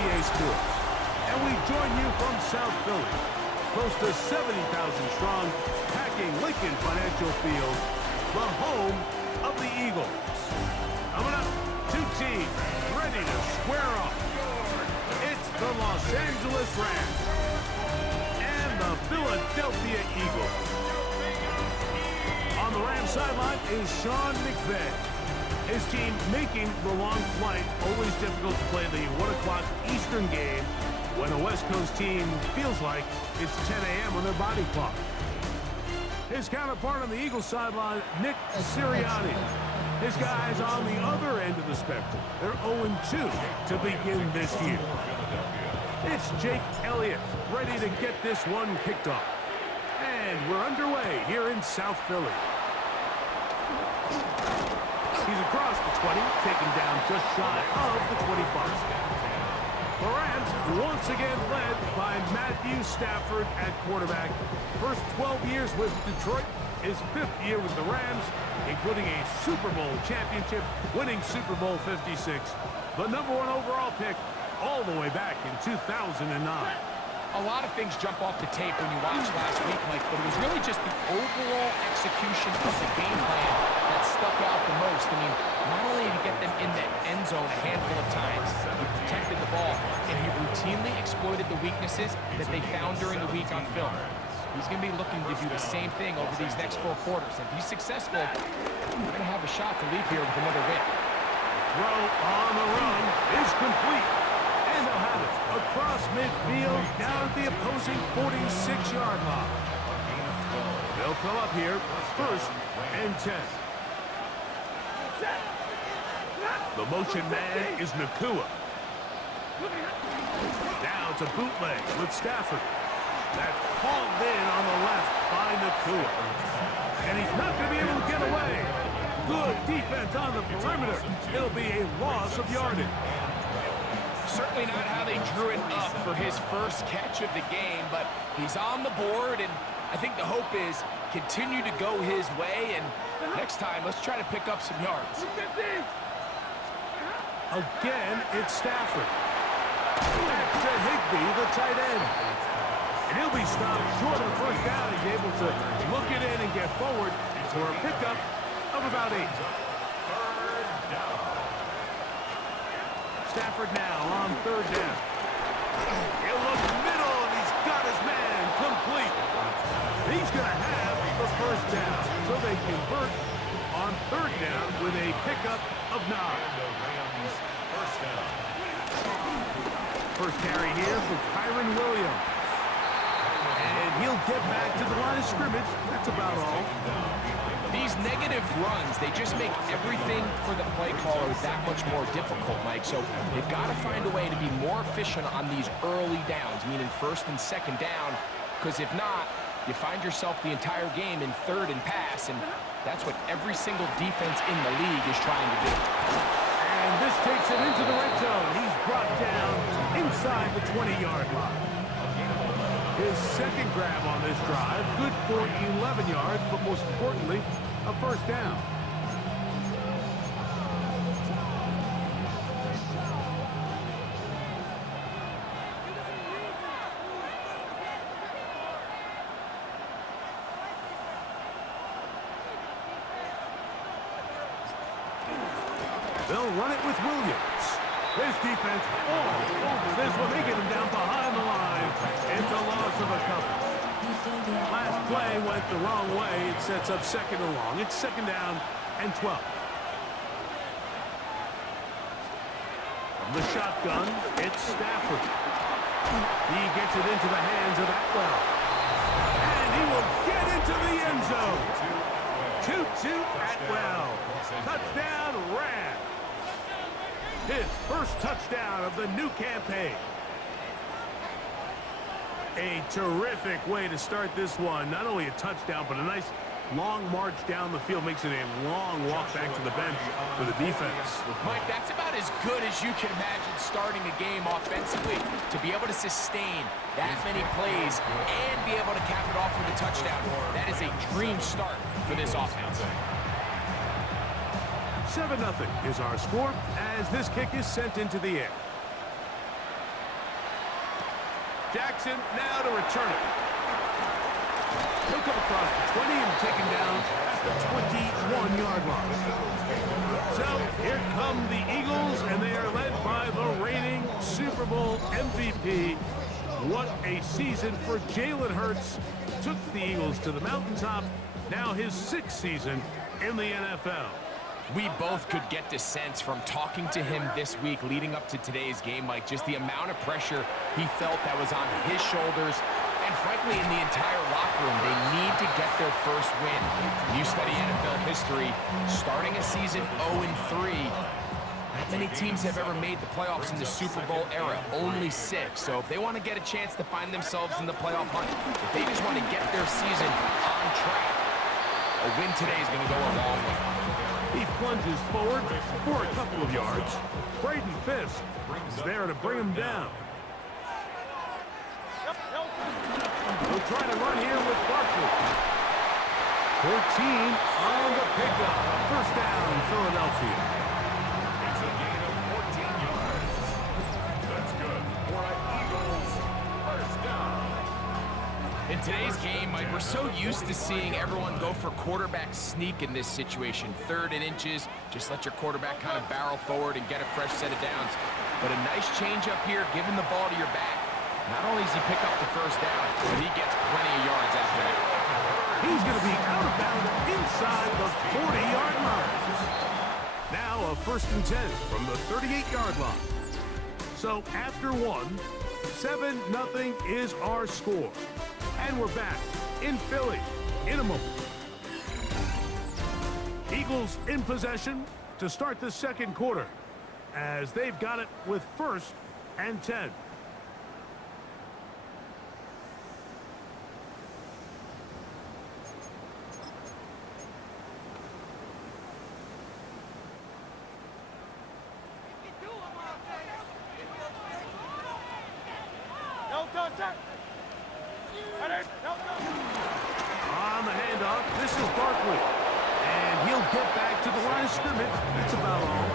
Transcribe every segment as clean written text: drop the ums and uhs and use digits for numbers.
EA Sports. And we join you from South Philly, close to 70,000 strong, packing Lincoln Financial Field, the home of the Eagles. Coming up, two teams ready to square off. It's the Los Angeles Rams and the Philadelphia Eagles. On the Rams sideline is Sean McVay. His team making the long flight, always difficult to play the 1 o'clock Eastern game when a West Coast team feels like it's 10 a.m. on their body clock. His counterpart on the Eagles sideline, Nick Sirianni. His guys on the other end of the spectrum. They're 0-2 to begin this year. It's Jake Elliott ready to get this one kicked off. And we're underway here in South Philly. He's across the 20, taken down just shy of the 25. The Rams once again led by Matthew Stafford at quarterback. First 12 years with Detroit, his 5th year with the Rams, including a Super Bowl championship, winning Super Bowl 56, the #1 overall pick all the way back in 2009. A lot of things jump off the tape when you watch last week, Mike, but it was really just the overall execution of the game plan that stuck out the most. I mean, not only did he get them in the end zone a handful of times, he protected the ball, and he routinely exploited the weaknesses that they found during the week on film. He's going to be looking to do the same thing over these next 4 quarters. If he's successful, we're going to have a shot to leave here with another win. Throw on the run is complete. And they'll have it across midfield down at the opposing 46-yard line. They'll come up here, 1st and 10. The motion man is Nakua. Now it's a bootleg with Stafford. That's hauled in on the left by Nakua. And he's not going to be able to get away. Good defense on the perimeter. It'll be a loss of yardage. Certainly not how they drew it up for his first catch of the game, but he's on the board, and I think the hope is continue to go his way, and next time, let's try to pick up some yards. Again, it's Stafford. Back to Higbee, the tight end. And he'll be stopped short of 1st down. He's able to look it in and get forward for a pickup of about 8. Stafford now on 3rd down. He'll look middle, and he's got his man complete. He's going to have the 1st down. So they convert on 3rd down with a pickup of 9. First carry here for Kyron Williams. And he'll get back to the line of scrimmage. That's about all. These negative runs, they just make everything for the play caller that much more difficult, Mike. So they've got to find a way to be more efficient on these early downs, meaning 1st and 2nd down, because if not, you find yourself the entire game in 3rd and pass, and that's what every single defense in the league is trying to do. And this takes him into the red zone. He's brought down inside the 20-yard line. His 2nd grab on this drive, good for 11 yards, but most importantly, a 1st down. They'll run it with Williams. This defense all over this one. They get him down behind the line. It's a loss of a couple. Last play went the wrong way. It sets up 2nd and long. It's 2nd down and 12. From the shotgun, it's Stafford. He gets it into the hands of Atwell. And he will get into the end zone. 2-2 Atwell. Touchdown Rams. His 1st touchdown of the new campaign. A terrific way to start this one. Not only a touchdown, but a nice long march down the field. Makes it a long walk back to the bench for the defense. Mike, that's about as good as you can imagine starting a game offensively. To be able to sustain that many plays and be able to cap it off with a touchdown, that is a dream start for this offense. 7-0 is our score as this kick is sent into the air. Jackson now to return it. He'll come across the 20 and taken down at the 21-yard line. So here come the Eagles, and they are led by the reigning Super Bowl MVP. What a season for Jalen Hurts. Took the Eagles to the mountaintop. Now his 6th season in the NFL. We both could get the sense from talking to him this week leading up to today's game, Mike, just the amount of pressure he felt that was on his shoulders. And frankly, in the entire locker room, they need to get their first win. When you study NFL history, starting a season 0-3, not many teams have ever made the playoffs in the Super Bowl era, only 6. So if they want to get a chance to find themselves in the playoff hunt, if they just want to get their season on track, a win today is going to go a long way. He plunges forward for a couple of yards. Braden Fisk is there to bring him down. We'll try to run here with Barkley. 14 on the pickup. First down, Philadelphia. It's a gain of 14 yards. That's good for an Eagles first down. In today's game, Mike, we're so used to seeing everyone go for quarterback sneak in this situation. 3rd and inches, just let your quarterback kind of barrel forward and get a fresh set of downs. But a nice change up here, giving the ball to your back. Not only does he pick up the first down, but he gets plenty of yards after that. He's going to be out of bounds inside the 40-yard line. Now a 1st and 10 from the 38-yard line. So after 1, 7-0 is our score. And we're back in Philly in a moment. Eagles in possession to start the 2nd quarter as they've got it with 1st and 10. On the handoff, this is Barkley. And he'll get back to the line of scrimmage. That's about all.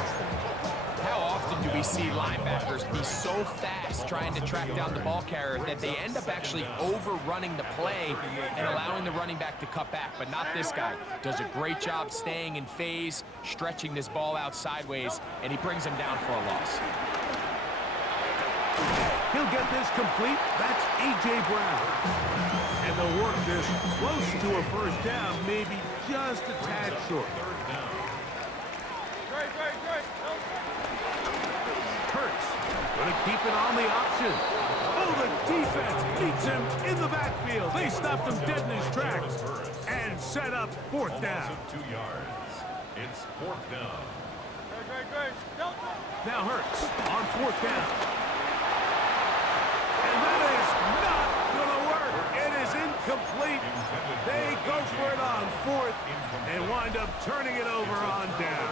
How often do we see linebackers be so fast trying to track down the ball carrier that they end up actually overrunning the play and allowing the running back to cut back? But not this guy. Does a great job staying in phase, stretching this ball out sideways, and he brings him down for a loss. He'll get this complete. That's A.J. Brown. And they'll work this close to a first down, maybe just a tad short. Hurts going to keep it on the option. Oh, the defense beats him in the backfield. They stopped him dead in his tracks and set up 4th down. 2 yards. It's 4th down. Now Hurts on 4th down. And that is not going to work. It is incomplete. They go for it on 4th and wind up turning it over on down.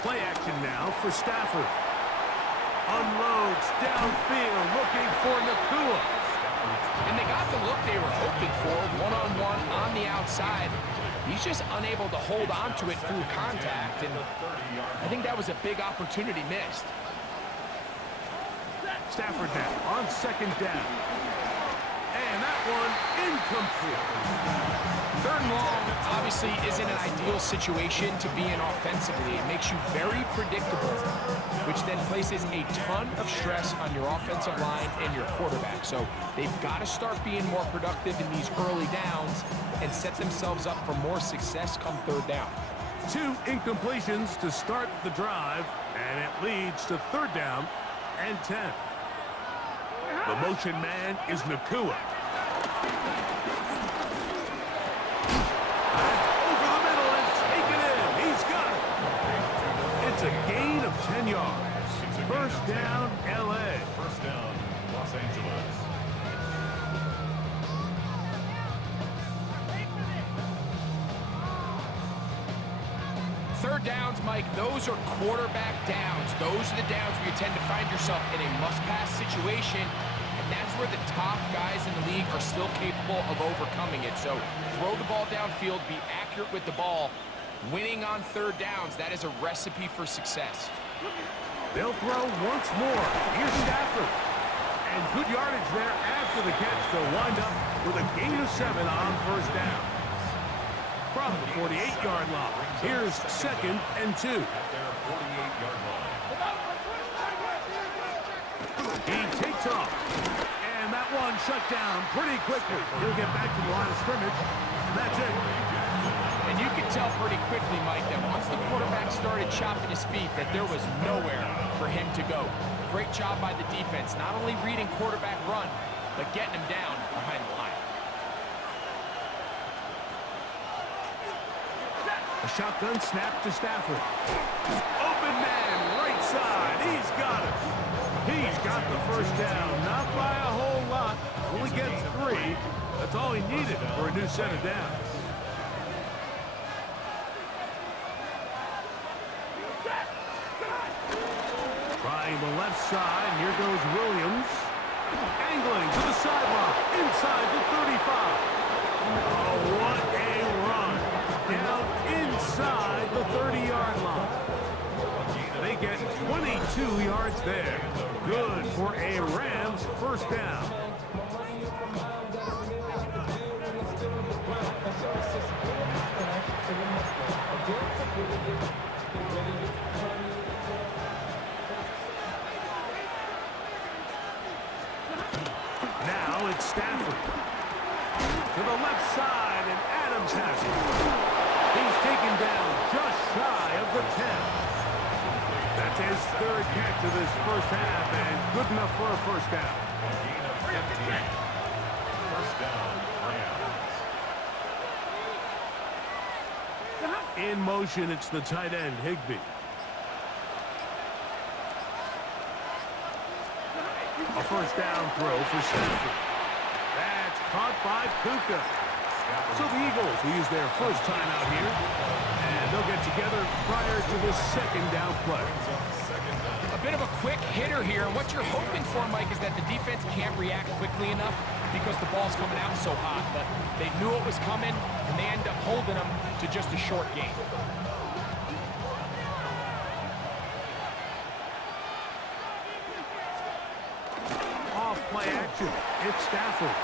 Play action now for Stafford. Unloads downfield looking for Nakua. And they got the look they were hoping for, one-on-one on the outside. He's just unable to hold on to it through contact, and I think that was a big opportunity missed. Stafford now on 2nd down. And that one incomplete. 3rd and long obviously isn't an ideal situation to be in offensively. It makes you very predictable, which then places a ton of stress on your offensive line and your quarterback. So they've got to start being more productive in these early downs and set themselves up for more success come 3rd down. 2 incompletions to start the drive, and it leads to 3rd down and 10. The motion man is Nakua. Over the middle and taken in. He's got it. It's a gain of 10 yards. 1st down, L.A. 1st down, Los Angeles. Third downs, Mike, those are quarterback downs. Those are the downs where you tend to find yourself in a must-pass situation, and that's where the top guys in the league are still capable of overcoming it. So throw the ball downfield, be accurate with the ball. Winning on 3rd downs, that is a recipe for success. They'll throw once more. Here's Stafford. And good yardage there after the catch to wind up with a gain of 7 on first down. From the 48-yard line, here's 2nd and 2. He takes off. And that one shut down pretty quickly. He'll get back to the line of scrimmage, and that's it. And you could tell pretty quickly, Mike, that once the quarterback started chopping his feet, that there was nowhere for him to go. Great job by the defense, not only reading quarterback run, but getting him down behind the line. A shotgun snap to Stafford. Open man, right side. He's got it. He's got the first down, not by a whole lot. Only gets 3. That's all he needed for a new set of downs. Trying the left side. Here goes Williams. Angling to the sideline. Inside the 35. Oh, what a run. Down inside the 30-yard line. They get 22 yards there. Good for a Rams first down. Now it's Stafford. To the left side, and Adams has it. He's taken down just shy of the 10. That's his 3rd catch of this first half, and good enough for a first down. First down, Rams. In motion, it's the tight end, Higbee. A first down throw for Stafford. That's caught by Puka. So the Eagles will use their first time out here, and they'll get together prior to this 2nd down play. A bit of a quick hitter here. What you're hoping for, Mike, is that the defense can't react quickly enough because the ball's coming out so hot. But they knew it was coming, and they end up holding them to just a short gain. Off play action. It's Stafford.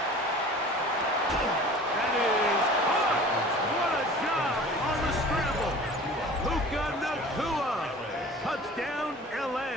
That is caught. What a job on the scramble. Puka Nacua. Touchdown, L.A.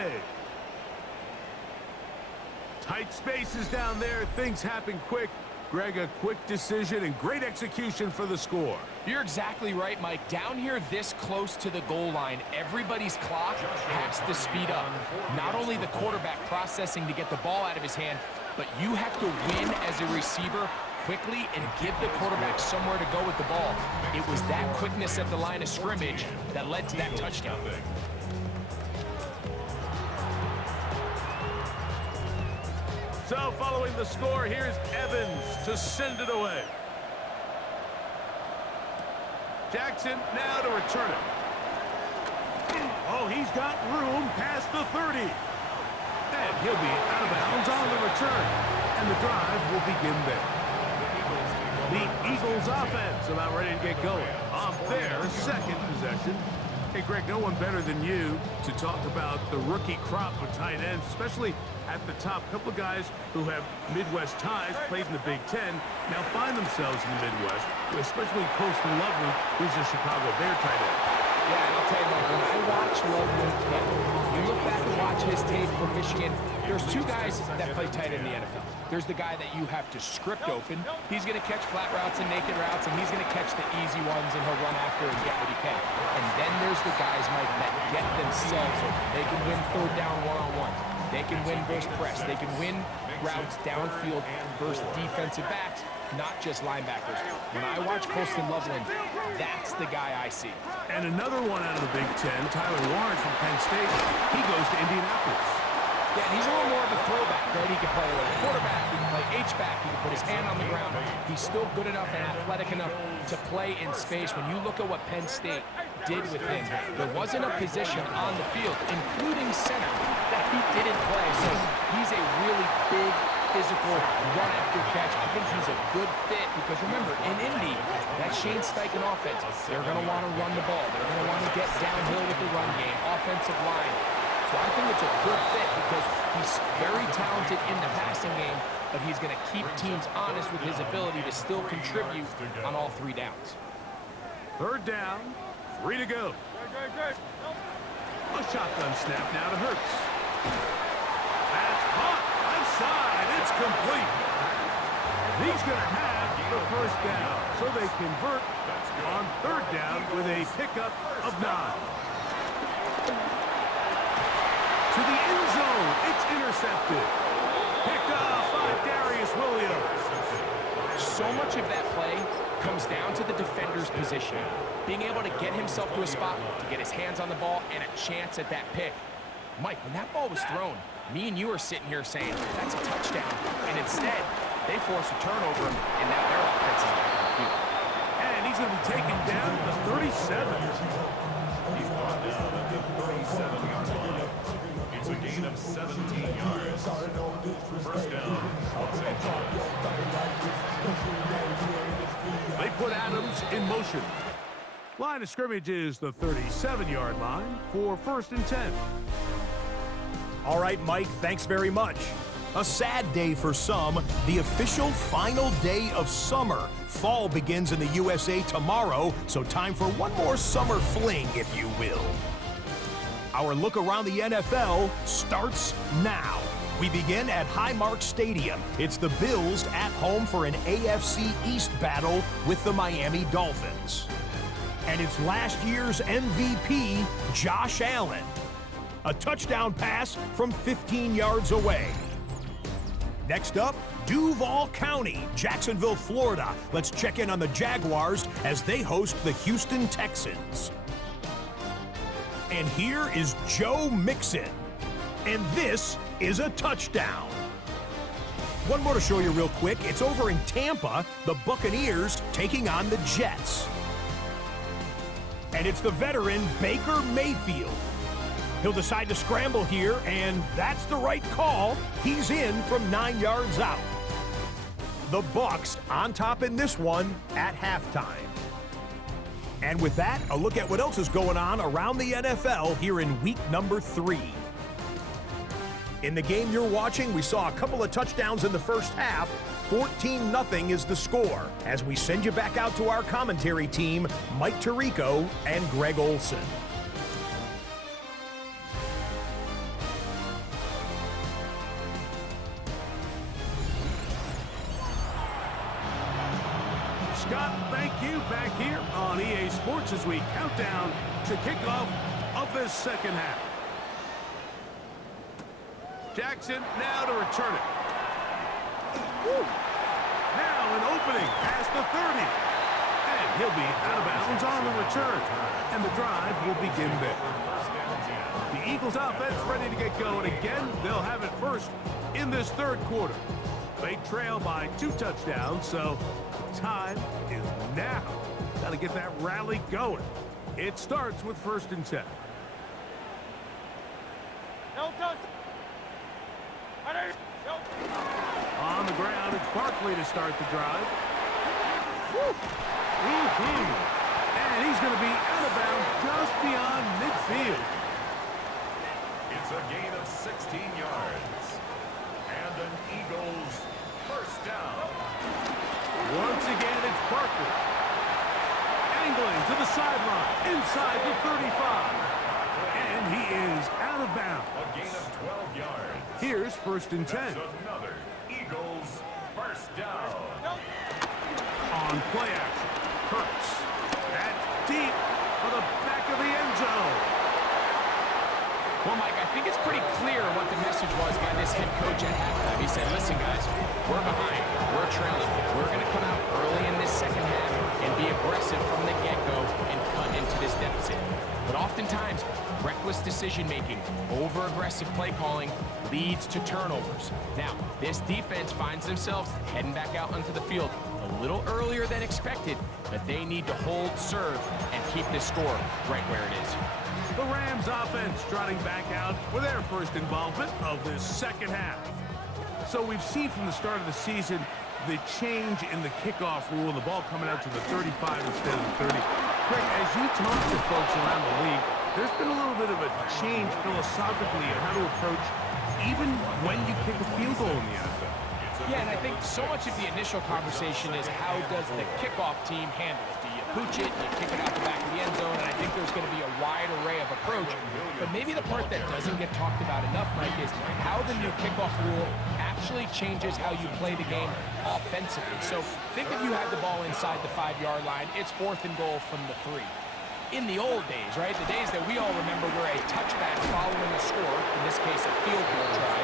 Tight spaces down there. Things happen quick. Greg, a quick decision and great execution for the score. You're exactly right, Mike. Down here this close to the goal line, everybody's clock has to speed up. Not only the quarterback processing to get the ball out of his hand, but you have to win as a receiver quickly and give the quarterback somewhere to go with the ball. It was that quickness at the line of scrimmage that led to that touchdown. So following the score, here's Evans to send it away. Jackson now to return it. Oh, he's got room past the 30. And he'll be out of bounds on the return. And the drive will begin there. The Eagles offense about ready to get going on their 2nd possession. Hey, Greg, no one better than you to talk about the rookie crop of tight ends, especially at the top. A couple of guys who have Midwest ties, played in the Big Ten, now find themselves in the Midwest, especially Colston Loveland, who's a Chicago Bear tight end. Yeah, and I'll tell you, Mike, when I watch Loveland play, you look back and watch his tape from Michigan, there's 2 guys that play tight end in the NFL. There's the guy that you have to script open. He's going to catch flat routes and naked routes, and he's going to catch the easy ones, and he'll run after and get what he can. And then there's the guys, Mike, that get themselves open. They can win 3rd down one-on-one. They can win versus press. They can win routes downfield versus defensive backs, not just linebackers. When I watch Colston Loveland, that's the guy I see. And another one out of the Big Ten, Tyler Warren from Penn State. He goes to Indianapolis. Yeah, he's a little more of a throwback, right? He can play a little quarterback, he can play H-back, he can put his hand on the ground. He's still good enough and athletic enough to play in space. When you look at what Penn State did with him, there wasn't a position on the field, including center, that he didn't play. So he's a really big, physical, run-after-catch. I think he's a good fit because, remember, in Indy, that Shane Steichen offense, they're going to want to run the ball. They're going to want to get downhill with the run game, offensive line. Well, I think it's a good fit because he's very talented in the passing game, but he's going to keep teams honest with his ability to still contribute on all 3 downs. Third down, 3 to go. A shotgun snap now to Hurts. That's hot. Left side. It's complete. He's going to have the first down. So they convert on third down with a pickup of 9. To the end zone. It's intercepted. Picked off by Darius Williams. So much of that play comes down to the defender's positioning. Being able to get himself to a spot, to get his hands on the ball, and a chance at that pick. Mike, when that ball was thrown, me and you are sitting here saying, that's a touchdown. And instead, they force a turnover, and now their offense is back on the field. And he's going to be taken down to the 37. He's brought down at the 37-yard line. It's a gain of 17 yards. First down, Los Angeles. They put Adams in motion. Line of scrimmage is the 37-yard line for 1st and 10. All right, Mike, thanks very much. A sad day for some, the official final day of summer. Fall begins in the USA tomorrow, so time for one more summer fling, if you will. Our look around the NFL starts now. We begin at Highmark Stadium. It's the Bills at home for an AFC East battle with the Miami Dolphins. And it's last year's MVP, Josh Allen. A touchdown pass from 15 yards away. Next up, Duval County, Jacksonville, Florida. Let's check in on the Jaguars as they host the Houston Texans. And here is Joe Mixon. And this is a touchdown. One more to show you real quick. It's over in Tampa, the Buccaneers taking on the Jets. And it's the veteran Baker Mayfield. He'll decide to scramble here, and that's the right call. He's in from 9 yards out. The Bucs on top in this one at halftime. And with that, a look at what else is going on around the NFL here in week number 3. In the game you're watching, we saw a couple of touchdowns in the first half. 14-0 is the score as we send you back out to our commentary team, Mike Tirico and Greg Olson. Scott, thank you. Back here on EA Sports as we count down to kickoff of this second half. Jackson now to return it. Woo. Now an opening past the 30. And he'll be out of bounds on the return. And the drive will begin there. The Eagles offense ready to get going again. They'll have it first in this third quarter. They trail by 2 touchdowns, so the time is now. Got to get that rally going. It starts with 1st and 10. On the ground, it's Barkley to start the drive. And he's going to be out of bounds just beyond midfield. It's a gain of 16 yards. And an Eagles first down. Once again, it's Barkley. Angling to the sideline, inside the 35. And he is out of bounds. A gain of 12 yards. Here's 1st and 10. That's another Eagles first down. On play action, Hurts. That's deep for the back of the end zone. Well, Mike, I think it's pretty clear what the message was by this head coach at halftime. He said, listen, guys, we're behind. We're trailing. We're going to come out early in this second half and be aggressive from the get-go and cut into this deficit. But oftentimes, reckless decision-making, over-aggressive play calling leads to turnovers. Now, this defense finds themselves heading back out onto the field a little earlier than expected, but they need to hold serve and keep this score right where it is. The Rams offense trotting back out for their first involvement of this second half. So we've seen from the start of the season the change in the kickoff rule and the ball coming out to the 35 instead of the 30. Greg, as you talk to folks around the league, There's been a little bit of a change philosophically in how to approach even when you kick a field goal in the NFL. Yeah, and I think so much of the initial conversation is how does the kickoff team handle it? Do you pooch it? Do you kick it out the back of the end zone? And I think there's going to be a wide array of approach. But maybe the part that doesn't get talked about enough, Mike, is how the new kickoff rule actually changes how you play the game offensively. So think if you have the ball inside the 5-yard line, it's 4th and goal from the 3. In the old days, right, the days that we all remember were a touchback following a score, in this case a field goal try,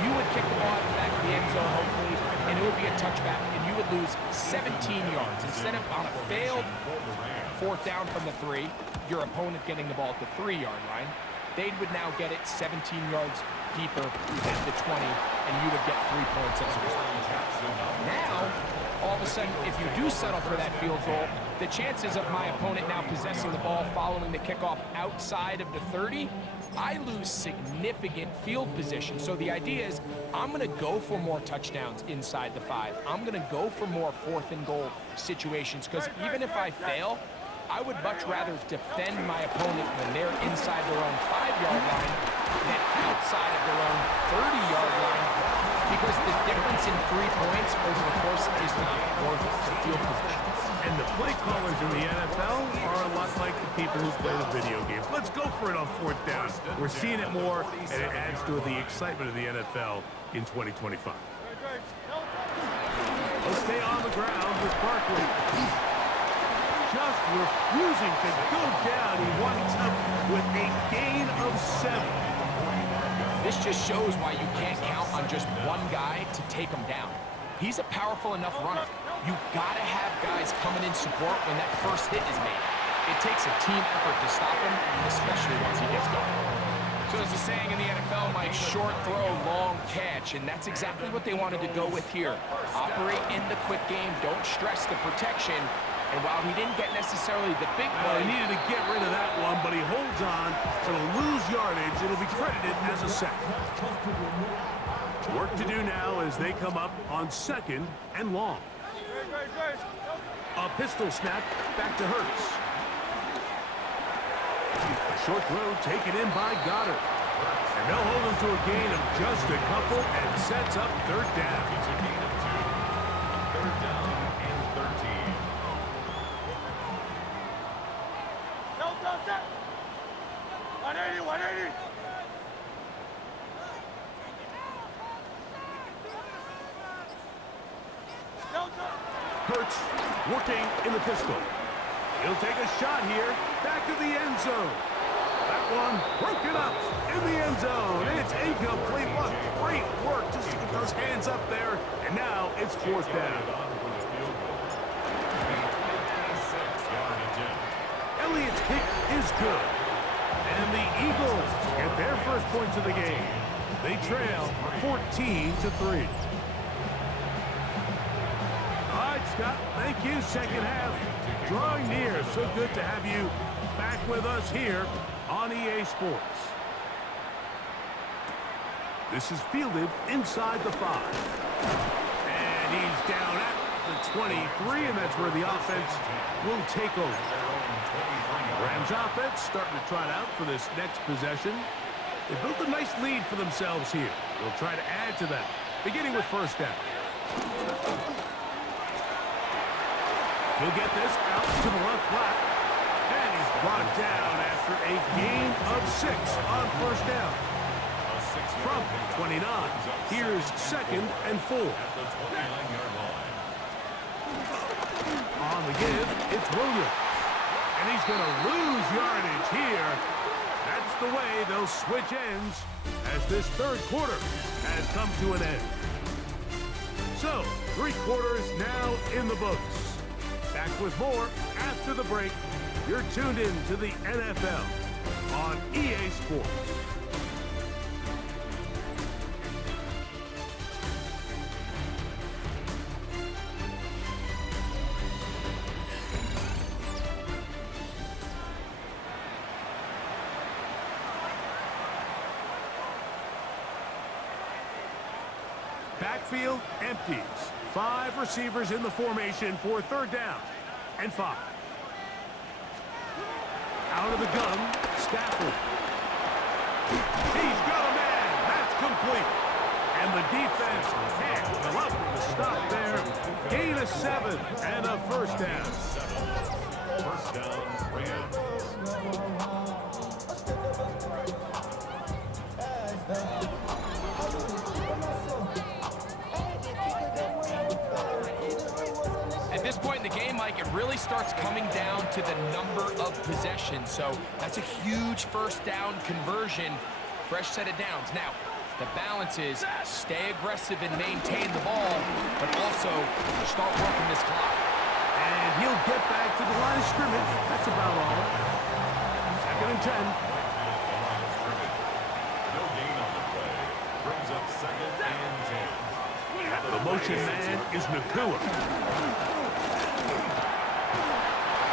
you would kick the ball at the back of the end zone, hopefully, and it would be a touchback, and you would lose 17 yards. Instead of on a failed 4th down from the 3, your opponent getting the ball at the 3-yard line, they would now get it 17 yards deeper at the 20, and you would get 3 points as a result. Now, all of a sudden, if you do settle for that field goal, the chances of my opponent now possessing the ball following the kickoff outside of the 30, I lose significant field position. So the idea is I'm going to go for more touchdowns inside the 5. I'm going to go for more 4th and goal situations, because even if I fail, I would much rather defend my opponent when they're inside their own 5-yard line than outside of their own 30-yard line, because the difference in 3 points over the course is not worth the field position. And the play callers in the NFL are a lot like the people who play the video games. Let's go for it on 4th down. We're seeing it more, and it adds to the excitement of the NFL in 2025. Let's stay on the ground with Barkley. Just refusing to go down. He winds up with a gain of 7. This just shows why you can't count on just one guy to take him down. He's a powerful enough runner. You gotta have guys coming in support when that first hit is made. It takes a team effort to stop him, especially once he gets going. So there's a saying in the NFL, Mike, short throw, long catch, and that's exactly what they wanted to go with here. Operate in the quick game, don't stress the protection, and while he didn't get necessarily the big play, he needed to get rid of that one, but he holds on. It'll lose yardage. It'll be credited as a sack. Work to do now as they come up on 2nd and long. A pistol snap back to Hurts. A short throw taken in by Goddard. And they'll hold him to a gain of just a couple and sets up 3rd down. It's a gain of 2. 3rd down and 13. No, set. 180, 180. Hurts working in the pistol. He'll take a shot here. Back to the end zone. That one broken up in the end zone. It's incomplete. What great work just to get those hands up there. And now it's 4th down. Elliott's kick is good. And the Eagles get their first points of the game. They trail 14-3. Scott, thank you. Second half drawing near. So good to have you back with us here on EA Sports. This is fielded inside the 5. And he's down at the 23, and that's where the offense will take over. Rams offense starting to trot out for this next possession. They built a nice lead for themselves here. They'll try to add to that, beginning with 1st down. He'll get this out to the left flat. And he's brought down after a gain of 6 on 1st down. From 29, here's 2nd and 4. On the give, it's Williams. And he's going to lose yardage here. That's the way they'll switch ends as this 3rd quarter has come to an end. So, 3 quarters now in the books. Back with more after the break. You're tuned in to the NFL on EA Sports. Backfield empties. 5 receivers in the formation for 3rd down and 5. Out of the gun, Stafford. He's got a man. That's complete. And the defense can't come up with a stop there. Gain of 7 and a first down. First down, Rams. At this point in the game, Mike, it really starts coming down to the number of possessions. So that's a huge first down conversion. Fresh set of downs. Now, the balance is stay aggressive and maintain the ball, but also start working this clock. And he'll get back to the line of scrimmage. That's about all. Second and 10. No gain on the play. Brings up second and 10. The motion man is Nakua.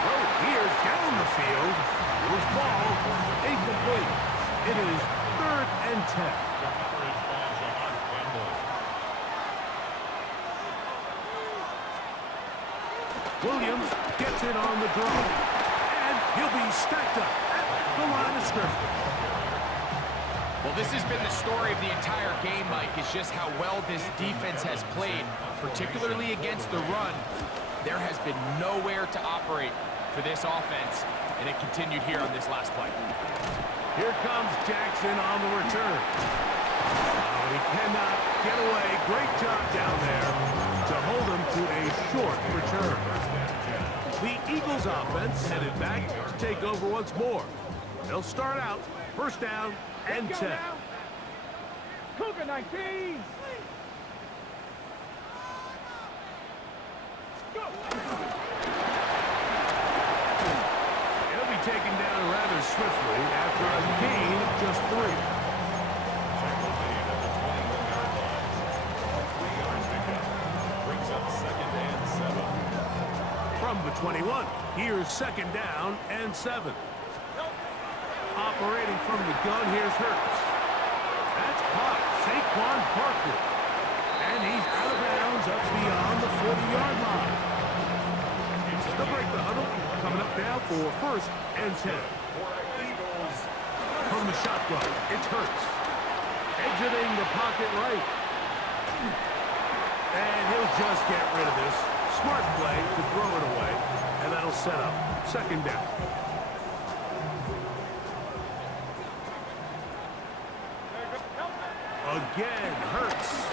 Throw here down the field. Will fall. Incomplete. It is third and 10. Williams gets it on the draw. And he'll be stacked up at the line of scrimmage. Well, this has been the story of the entire game, Mike, is just how well this defense has played, particularly against the run. There has been nowhere to operate for this offense, and it continued here on this last play. Here comes Jackson on the return. Oh, he cannot get away. Great job down there to hold him to a short return. The Eagles offense headed back to take over once more. They'll start out first down and 10. Cougar 19. He'll be taken down rather swiftly after a gain of just 3. From the 21, here's second down and 7. Operating from the gun, here's Hurts. That's caught, Saquon Barkley. And he's out of bounds up beyond the 40-yard line. They'll break the huddle, coming up now for first and 10. From the shotgun, it's Hurts. Exiting the pocket right. And he'll just get rid of this. Smart play to throw it away, and that'll set up second down. Again, Hurts.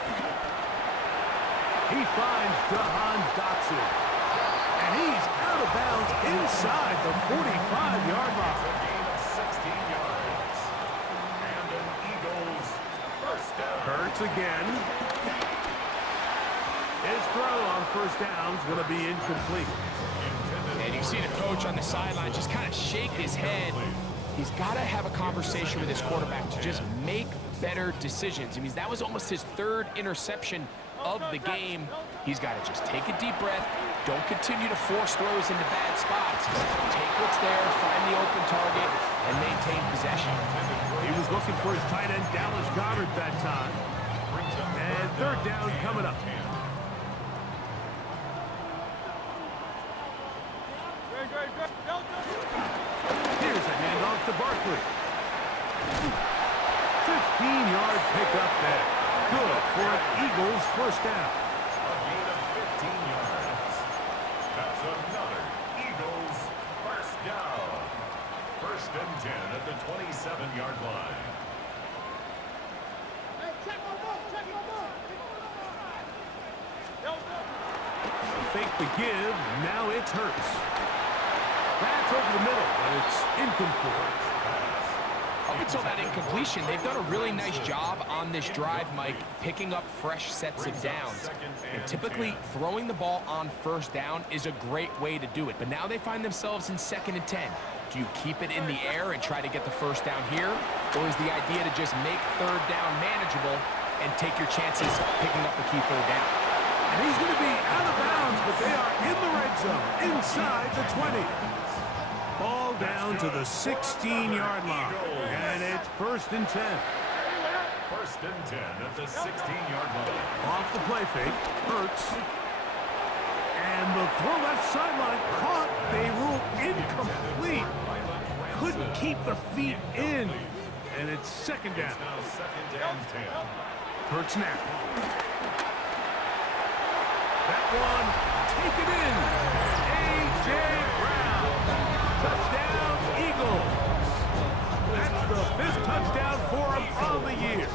He finds Jahan Dotson. And he's out of bounds inside the 45-yard line. Gain of 16 yards. And an Eagles first down. Hurts again. His throw on first down is going to be incomplete. And you see the coach on the sideline just kind of shake his head. He's got to have a conversation with his quarterback to just make better decisions. I mean, that was almost his third interception of the game. He's got to just take a deep breath. Don't continue to force throws into bad spots. Take what's there, find the open target, and maintain possession. He was looking for his tight end, Dallas Goedert, that time. And third down coming up. Here's a handoff to Barkley. 15-yard pickup there. Good for an Eagles first down. A gain of 15 yards. That's another Eagles first down. First and 10 at the 27-yard line. Fake the give. Now it's Hurts. That's over the middle, but it's incomplete. Up until that incompletion, they've done a really nice job on this drive, Mike, picking up fresh sets of downs. And typically, throwing the ball on first down is a great way to do it. But now they find themselves in second and 10. Do you keep it in the air and try to get the first down here? Or is the idea to just make third down manageable and take your chances picking up the key third down? And he's going to be out of bounds, but they are in the red zone, inside the 20. Ball down to the 16-yard line, and it's first and 10. First and 10 at the 16-yard line. Off the play fake, Hurts. And the throw left sideline caught. They rule incomplete. Couldn't keep keep the feet in. And it's second down. Now second and 10. Hurt snap. That one, take it in. A.J. Brown. Touchdown, Eagles. That's the 5th touchdown for him on the year.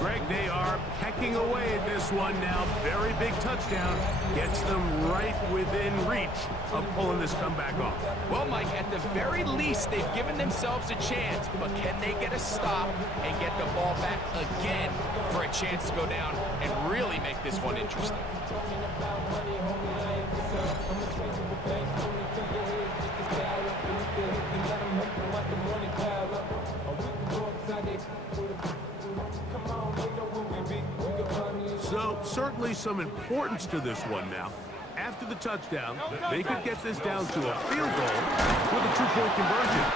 Greg, they are pecking away at this one now. Very big touchdown. Gets them right within reach of pulling this comeback off. Well, Mike, at the very least, they've given themselves a chance, but can they get a stop and get the ball back again for a chance to go down and really make this one interesting? So, certainly some importance to this one now. After the touchdown, they could get this down to a field goal with a 2-point conversion.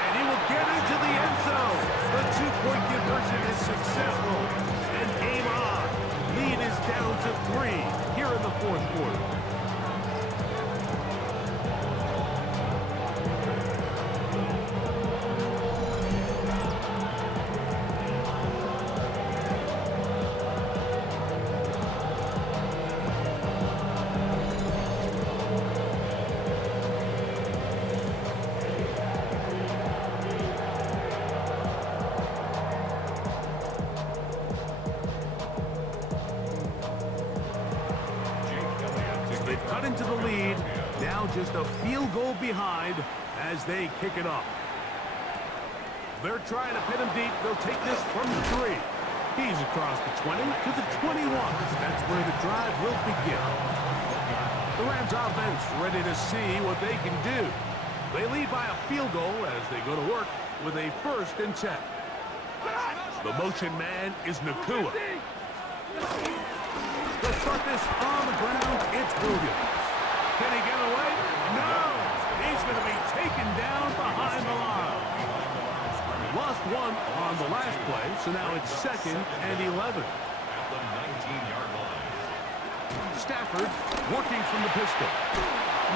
And he will get into the end zone. The 2-point conversion is successful. And game on. Lead is down to 3 here in the 4th quarter. They've cut into the lead. Now just a field goal behind as they kick it off. They're trying to pin him deep. They'll take this from the 3. He's across the 20 to the 21. That's where the drive will begin. The Rams offense ready to see what they can do. They lead by a field goal as they go to work with a 1st and 10. The motion man is Nakua. They'll start this on the ground. It's Williams. Can he get away? No! He's going to be taken down behind the line. Lost one on the last play, so now it's 2nd and 11. At the 19-yard line. Stafford working from the pistol.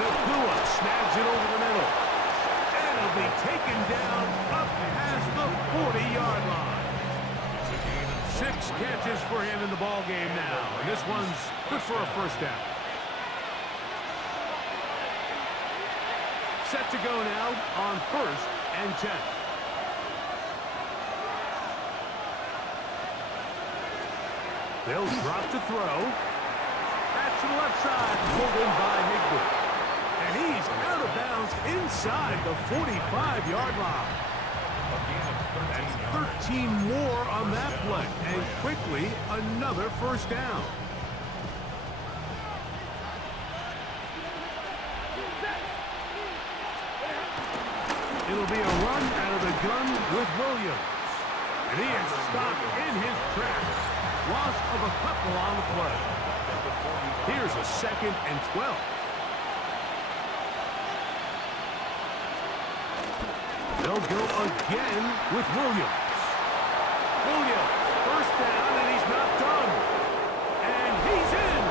Nakua snags it over the middle. And it'll be taken down up past the 40-yard line. 6 catches for him in the ball game now, and this one's good for a 1st down. Set to go now on 1st and 10. They'll drop to throw. Back to the left side, pulled in by Higbee. And he's out of bounds inside the 45-yard line. That's 13 more on that play, and quickly another 1st down. It'll be a run out of the gun with Williams. And he is stopped in his tracks. Loss of a couple on the play. Here's a 2nd and 12. They'll go again with Williams. Williams, 1st down, and he's not done. And he's in.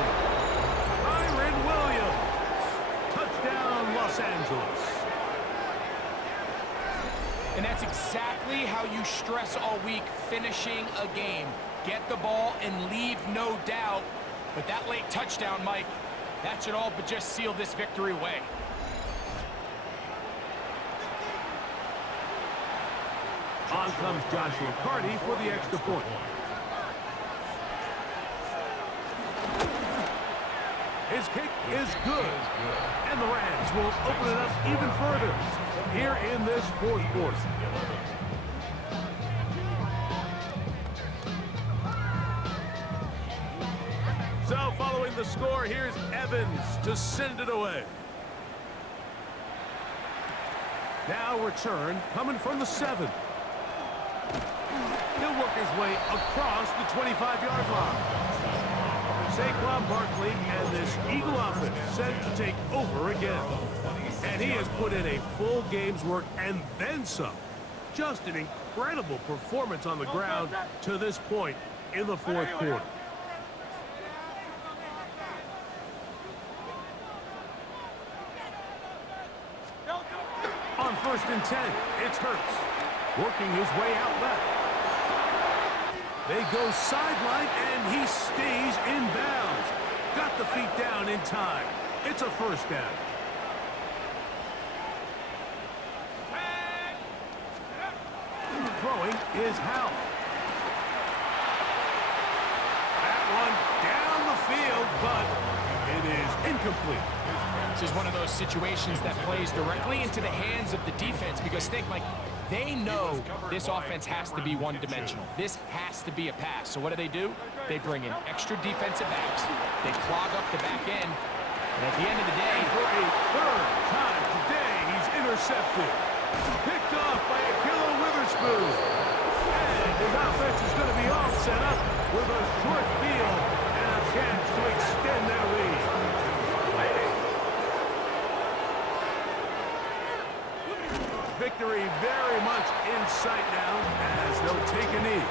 Kyren Williams. Touchdown, Los Angeles. And that's exactly how you stress all week, finishing a game. Get the ball and leave no doubt. But that late touchdown, Mike, that should all but just seal this victory away. On comes Joshua Carty for the extra point. His kick is good. And the Rams will open it up even further here in this 4th quarter. So following the score, here's Evans to send it away. Now return coming from the 7. He'll work his way across the 25-yard line. Saquon Barkley and this Eagle offense set to take over again. And he has put in a full game's work and then some. Just an incredible performance on the ground to this point in the 4th quarter. First and 10. It's Hurts. Working his way out left. They go sideline, and he stays in bounds. Got the feet down in time. It's a first down. Throwing is Howell. That one down the field, but it is incomplete. This is one of those situations that plays directly into the hands of the defense because think, Mike, they know this offense has to be one-dimensional. This has to be a pass. So what do? They bring in extra defensive backs. They clog up the back end. And at the end of the day, For a third time today, he's intercepted. Picked off by Akilo Witherspoon. And his offense is going to be all set up with a short field and a chance to extend their lead. Victory very much in sight now as they'll take a knee.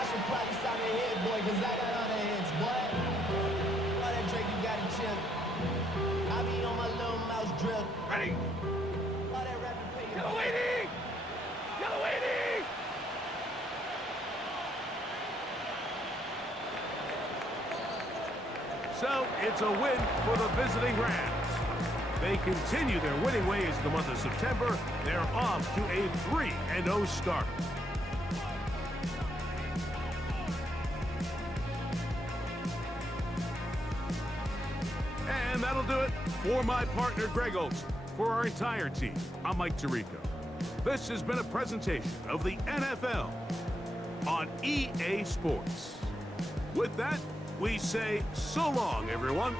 I should probably stop your head, boy, because I got other heads, boy. All that drink you got to chill. I be on my little mouse drill. Ready. All that rapping pay. Yellow 80. Yellow 80. So it's a win for the visiting Rams. They continue their winning ways in the month of September. They're off to a 3-0 start. And that'll do it for my partner, Greg Olson. For our entire team, I'm Mike Tirico. This has been a presentation of the NFL on EA Sports. With that, we say so long, everyone.